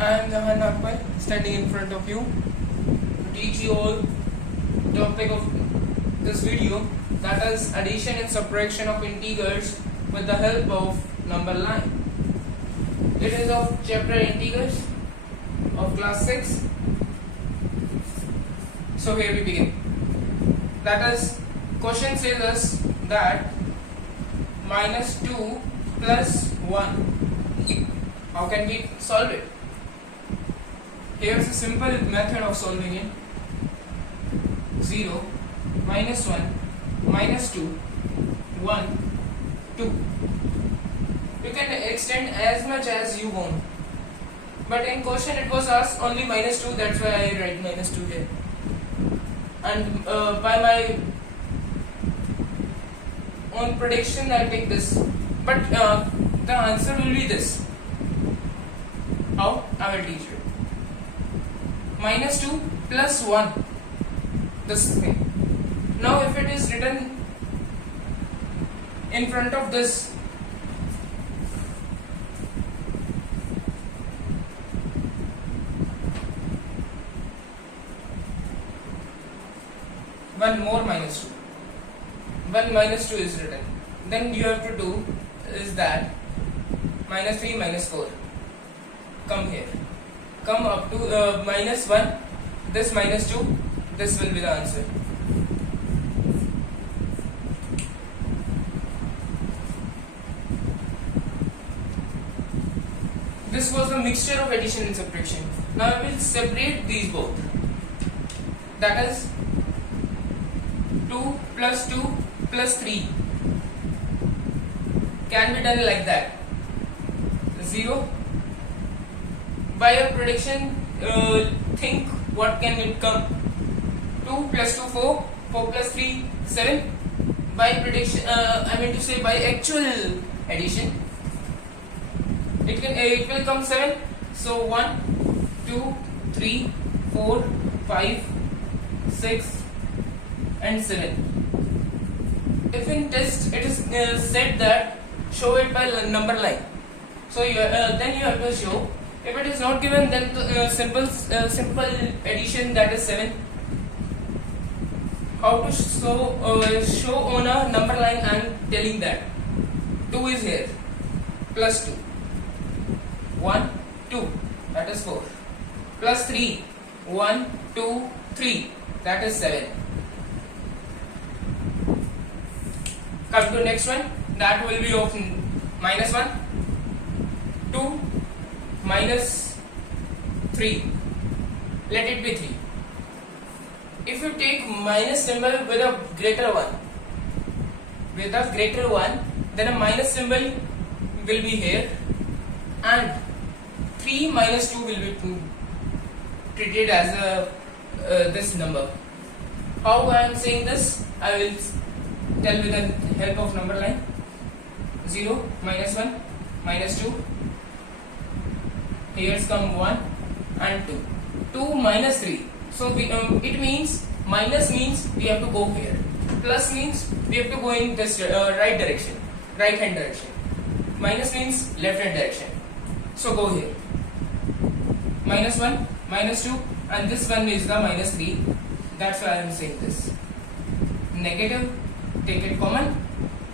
I am Jahan Nagpal, standing in front of you to teach you all the topic of this video, that is addition and subtraction of integers with the help of number line. It is of chapter integers of class 6. So here we begin. That is, question says us that minus 2 plus 1. How can we solve it? Here's a simple method of solving it. 0, minus 1, minus 2, 1, 2. You can extend as much as you want. But in question it was asked only minus 2, that's why I write minus 2 here. And by my own prediction I take this. But the answer will be this. How? I will teach you. Minus 2 plus 1. This thing. Now if it is written in front of this, one more minus 2. 1 minus 2 is written. Then you have to do is that minus 3 minus 4. Come here. Come up to minus 1. This minus 2. This will be the answer. This was a mixture of addition and subtraction. Now I will separate these both. That is 2 plus 2 plus 3 can be done like that. 0. By a prediction, think what can it come. 2 plus 2 4, 4 plus 3 7. By prediction, I mean to say by actual addition, it will come 7. So 1, 2, 3, 4, 5, 6 and 7. If in test it is said that show it by number line, so then you have to show. If it is not given, then simple addition, that is 7. How to show on a number line? I am telling that 2 is here, plus 2, 1, 2, that is 4, plus 3, 1, 2, 3, that is 7. Come to next one, that will be of minus 1, 2, minus 3, let it be 3. If you take minus symbol with a greater one, then a minus symbol will be here, and 3 minus 2 will be treated as this number. How I am saying this? I will tell with the help of number line. 0, minus 1, minus 2. Here's come 1 and 2. 2 minus 3. So it means minus means we have to go here. Plus means we have to go in this right direction, right hand direction. Minus means left hand direction. So go here. Minus 1, minus 2, and this one is the minus 3. That's why I am saying this. Negative, take it common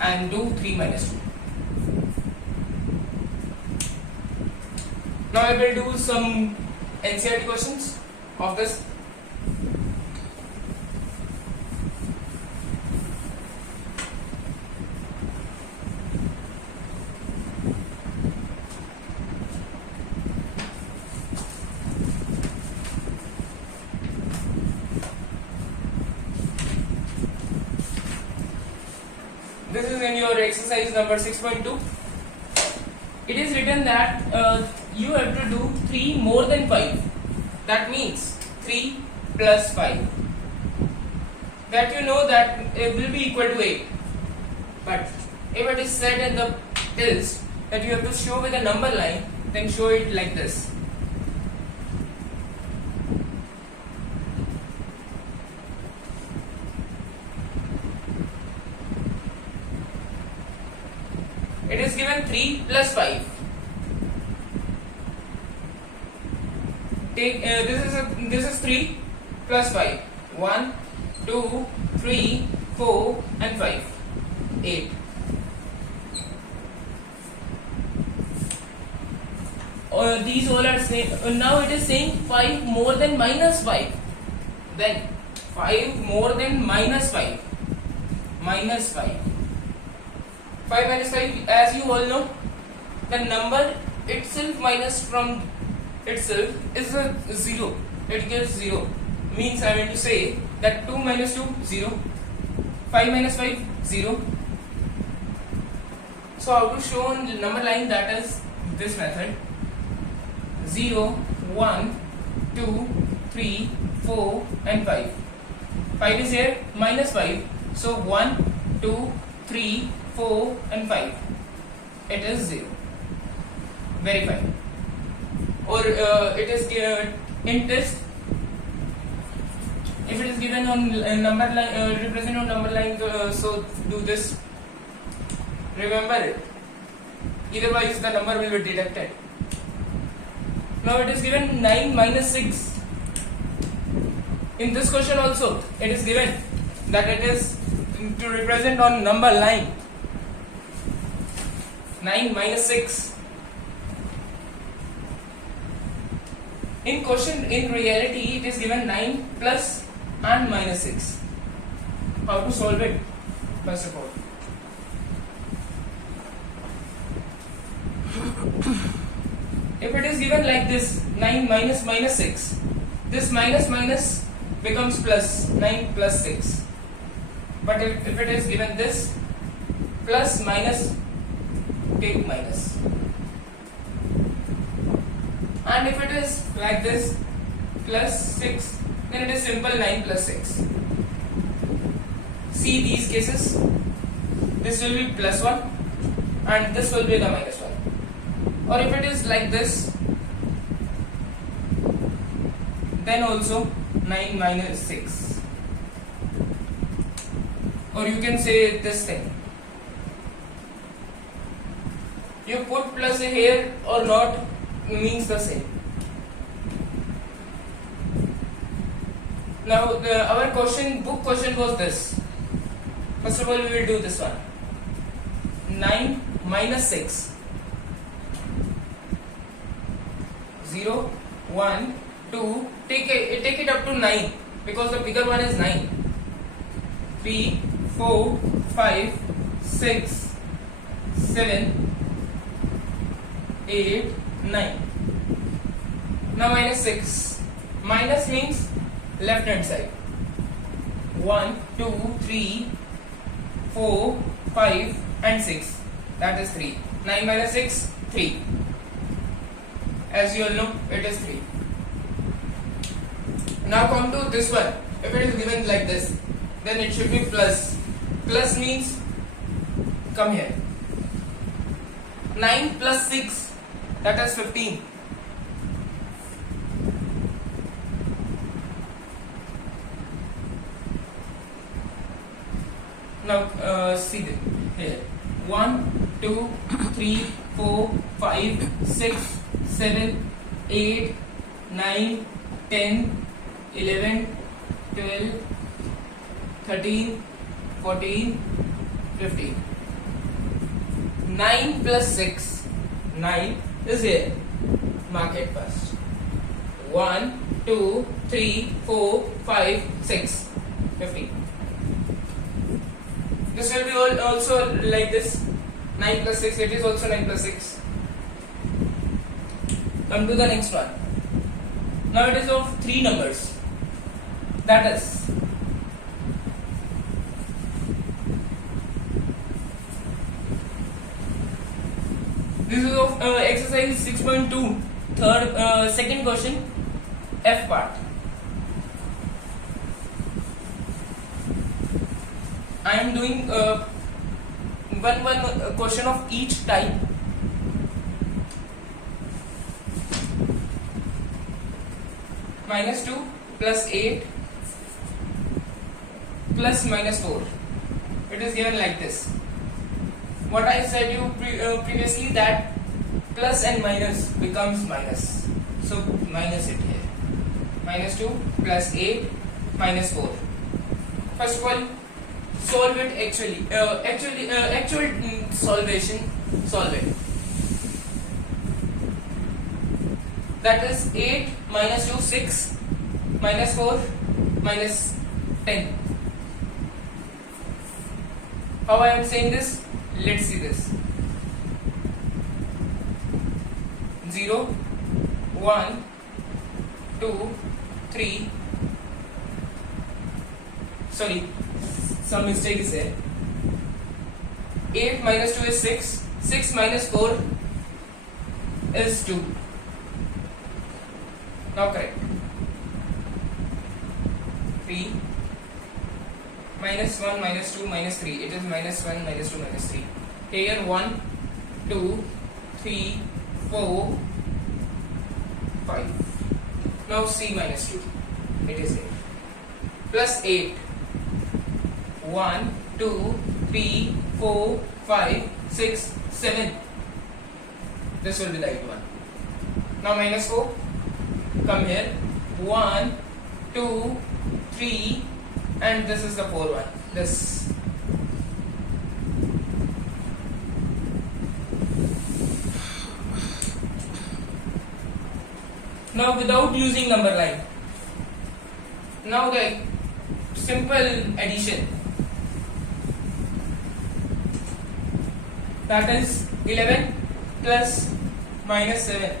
and do 3 minus 2. Now I will do some NCERT questions of this. This is in your exercise number 6.2. It is written that you have to do 3 more than 5. That means 3 plus 5. That you know that it will be equal to 8. But if it is said in the tills that you have to show with a number line, then show it like this. It is given 3 plus 5. take this is 3 plus 5. 1, 2, 3, 4 and 5. 8. These all are same. Now it is saying 5 more than minus 5. Then 5 more than minus 5. Minus 5. 5 minus 5, as you all know, the number itself minus from itself is a 0. It gives 0. Means I meant to say that 2 minus 2, 0. 5 minus 5, 0. So how to show on number line? That is this method. 0, 1, 2, 3, 4 and 5. 5 is here, minus 5. So 1, 2, 3, 4 and 5. It is 0. Verify. Or it is in test. If it is given on number line, represent on number line, so do this. Remember it. Otherwise the number will be deducted. Now it is given 9 minus 6. In this question also it is given that it is to represent on number line. 9 minus 6. In question, in reality, it is given 9 plus and minus 6. How to solve it? First of all, if it is given like this, 9 minus minus 6, this minus minus becomes plus, 9 plus 6. But if it is given this, plus minus, take minus. And if it is like this, plus 6, then it is simple 9 plus 6. See these cases, this will be plus 1 and this will be the minus 1. Or if it is like this, then also 9 minus 6. Or you can say this thing. You put plus a here or not means the same. Now our book question was this. First of all, we will do this one. 9 minus 6. 0, 1, 2, take it up to 9 because the bigger one is 9. 3, 4, 5, 6, 7, 8, 9. Now minus 6. Minus means left hand side. 1, 2, 3, 4, 5 and 6. That is 3. 9 minus 6, 3. As you all know, it is 3. Now come to this one. If it is given like this, then it should be plus. Plus means, come here. 9 plus 6, that is 15. Now see this here. 1, 2, 3, 4, 5, 6, 7, 8, 9, 10, 11, 12, 13, 14, 15. 9 plus 6. 9 is here. Mark it first. 1, 2, 3, 4, 5, 6, 15. This will be also like this. 9 plus 6, it is also 9 plus 6. Come to the next one. Now it is of 3 numbers. That is this is of exercise 6.2, second question, F part. I am doing one question of each type. Minus 2 plus 8 plus minus 4. It is given like this. What I said you previously, that plus and minus becomes minus. So minus it here. minus 2 plus 8 minus 4. First of all, solve it actual solvation. Solve it. That is 8 minus 2 6 minus 4 minus 10. How I am saying this? Let's see this. 0 1 2 3. Sorry, some mistake is there. 8 minus 2 is 6. 6 minus 4 is 2. Now correct. 3 minus 1 minus 2 minus 3. It is minus 1 minus 2 minus 3. Here 1 2 3 4 5. Now C minus 2. It is 8. Plus 8. 1 2 3 4 5 6 7. This will be the right one. Now minus 4. Come here. 1 2 3 and this is the 4 one. This. Now without using number line. Now the simple addition. That is 11 plus minus 7.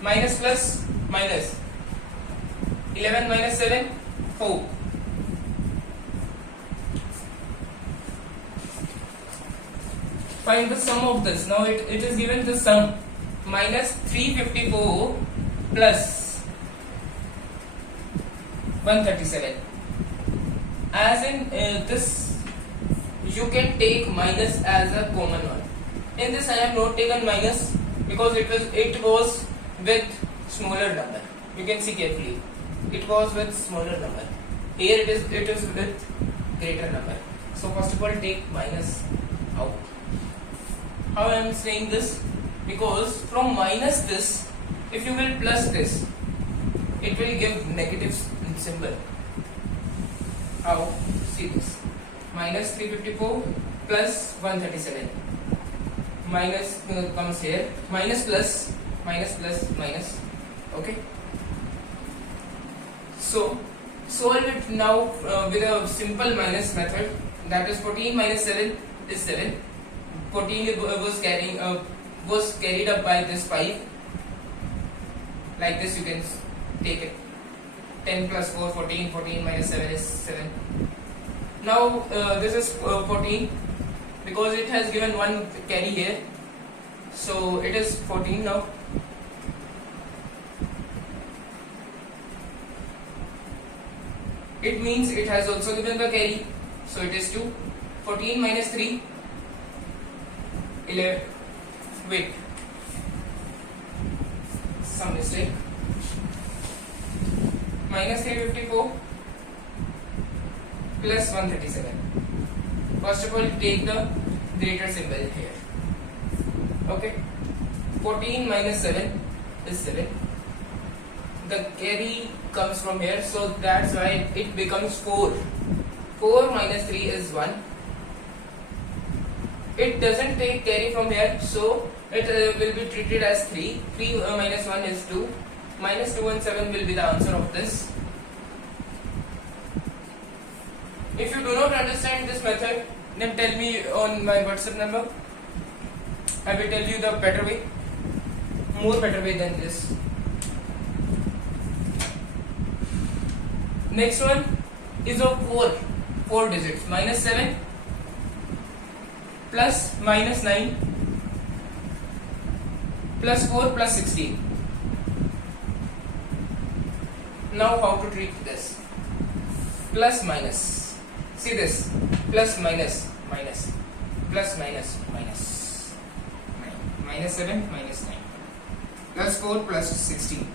Minus plus minus. 11 minus 7 4. Find the sum of this. Now it is given the sum minus 354 plus 137. As in this, you can take minus as a common one. In this I have not taken minus because it was with smaller number. You can see carefully. It was with smaller number. Here it is with greater number. So first of all take minus out. How I am saying this? Because from minus this, if you will plus this, it will give negative symbol. How? See this. Minus 354 plus 137. Minus comes here. Minus plus minus plus minus. Okay. So solve it now with a simple minus method. That is 14 minus 7 is 7. 14 was carried up by this 5. Like this you can take it. 10 plus 4 14. 14 minus 7 is 7. Now this is 14 because it has given one carry here. So it is 14 now. It means it has also given the carry. So it is 2. 14 minus 3. 11. Wait. Some mistake. Minus 354 plus 137. First of all, take the greater symbol here. Okay. 14 minus 7 is 7. The carry comes from here, so that's why it becomes 4. 4 minus 3 is 1. It doesn't take carry from here, so it will be treated as 3. 3 minus 1 is 2. Minus 2 and 7 will be the answer of this. If you do not understand this method, then tell me on my WhatsApp number. I will tell you the better way, more better way than this. Next one is of 4 digits. Minus 7 plus minus 9 plus 4 plus 16. Now how to treat this? Plus minus. See this. Plus minus minus. Plus minus minus. 9. Minus 7 minus 9. Plus 4 plus 16.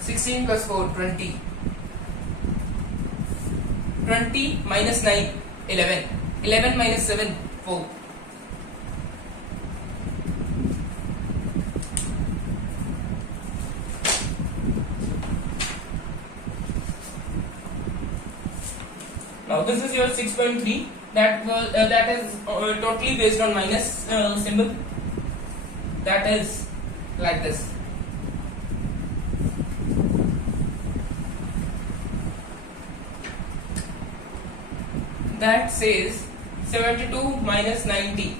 16 plus 4 20. 20 minus 9 11. 11 minus 7 4. Now this is your 6.3 that is totally based on minus symbol. That is like this. That says 72 minus 90.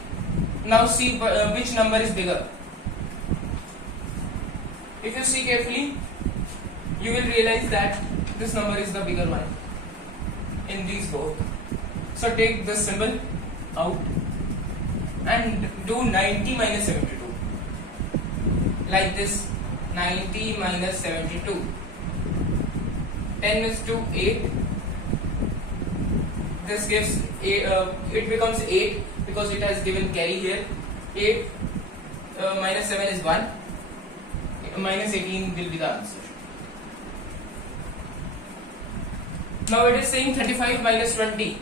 Now see which number is bigger. If you see carefully, you will realize that this number is the bigger one in these both. So take this symbol out and do 90 minus 72. Like this, 90 minus 72. 10 is to 8. This gives it becomes 8 because it has given carry here. 8 minus 7 is 1. Minus 18 will be the answer. Now it is saying 35 minus 20.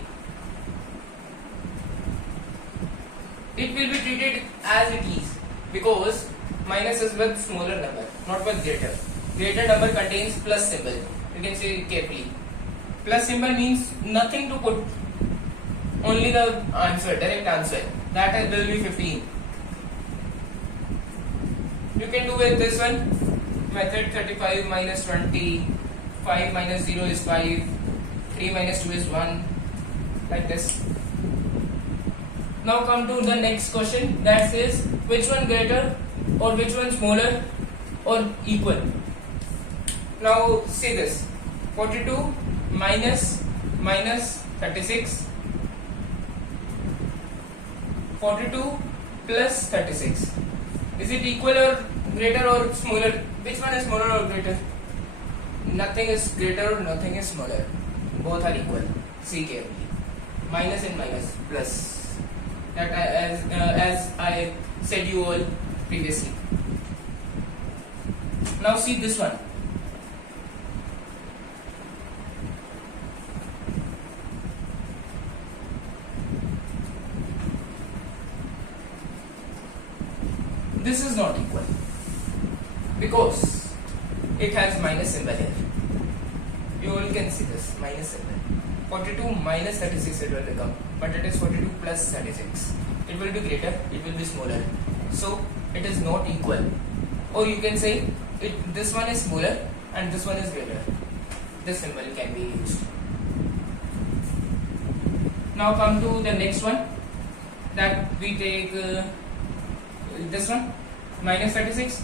It will be treated as it is because minus is with smaller number, not with greater. Greater number contains plus symbol. You can see it carefully. Plus symbol means nothing to put, only the answer, direct answer. That will be 15. You can do with this one method. 35 minus 20, 5 minus 0 is 5, 3 minus 2 is 1, like this. Now come to the next question that says which one greater or which one smaller or equal. Now see this, 42 minus 36, 42 plus 36. Is it equal or greater or smaller? Which one is smaller or greater? Nothing is greater or nothing is smaller. Both are equal. See carefully. Minus and minus plus. That as I said you all previously. Now see this one. This is not equal because it has minus symbol here. You all can see this minus symbol. 42 minus 36 it will become, but it is 42 plus 36. It will be greater, it will be smaller. So it is not equal. Or you can say this one is smaller and this one is greater. This symbol can be used. Now come to the next one. That we take this one minus 36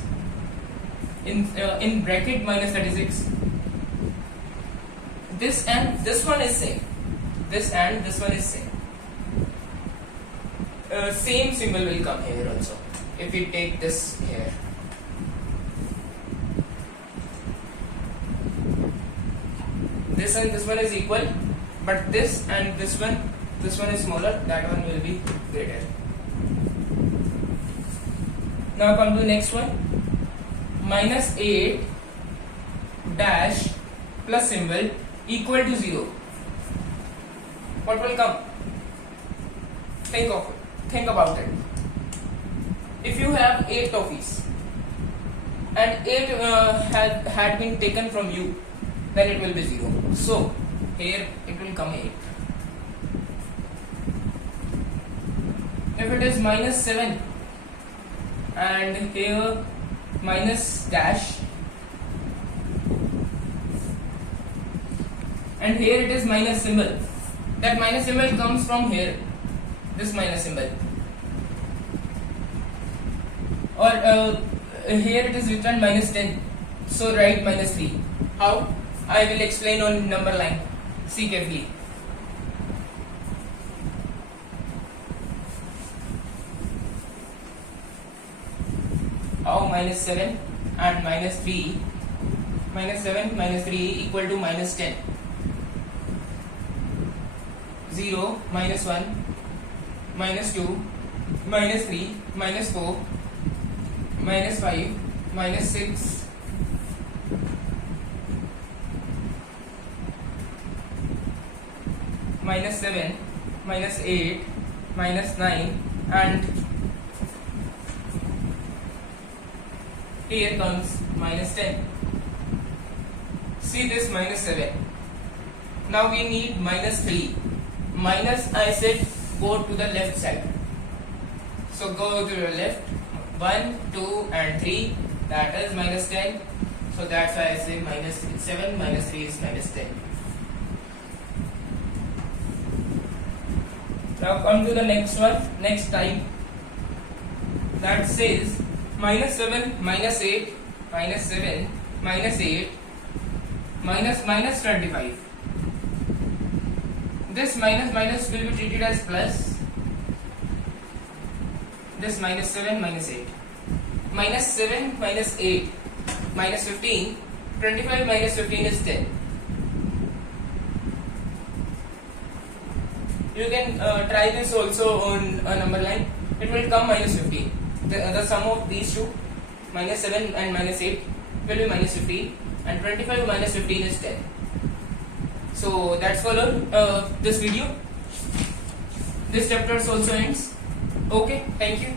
in bracket minus 36. This and this one is same. This and this one is same. Same symbol will come here also. If we take this here. This and this one is equal, but this and this one is smaller. That one will be greater. Now come to the next one. Minus 8 dash plus symbol equal to 0. What will come? Think about it. If you have 8 toffees and 8 had been taken from you, then it will be 0. So here it will come 8. If it is minus 7 and here minus dash and here it is minus symbol, that minus symbol comes from here, this minus symbol, or here it is written minus 10, so write minus 3. How? I will explain on number line. See carefully. How minus 7 and minus 3, minus 7 minus 3 equal to minus 10. 0, minus 1, minus 2, minus 3, minus 4, minus 5, minus 6, minus 7, minus 8, minus 9, and here comes minus 10. See this minus 7. Now we need minus 3. Minus, I said, go to the left side. So go to the left. 1, 2 and 3. That is minus 10. So that's why I say minus 3. 7 minus 3 is minus 10. Now come to the next one. Next type. That says minus 7 minus 8 minus 7 minus 8 minus 25. This minus will be treated as plus. This minus 7 minus 8. Minus 7 minus 8 minus 15. 25 minus 15 is 10. You can try this also on a number line. It will come minus 15. The sum of these two, minus 7 and minus 8, will be minus 15, and 25 minus 15 is 10. So that's for this video. This chapter also ends. Okay, thank you.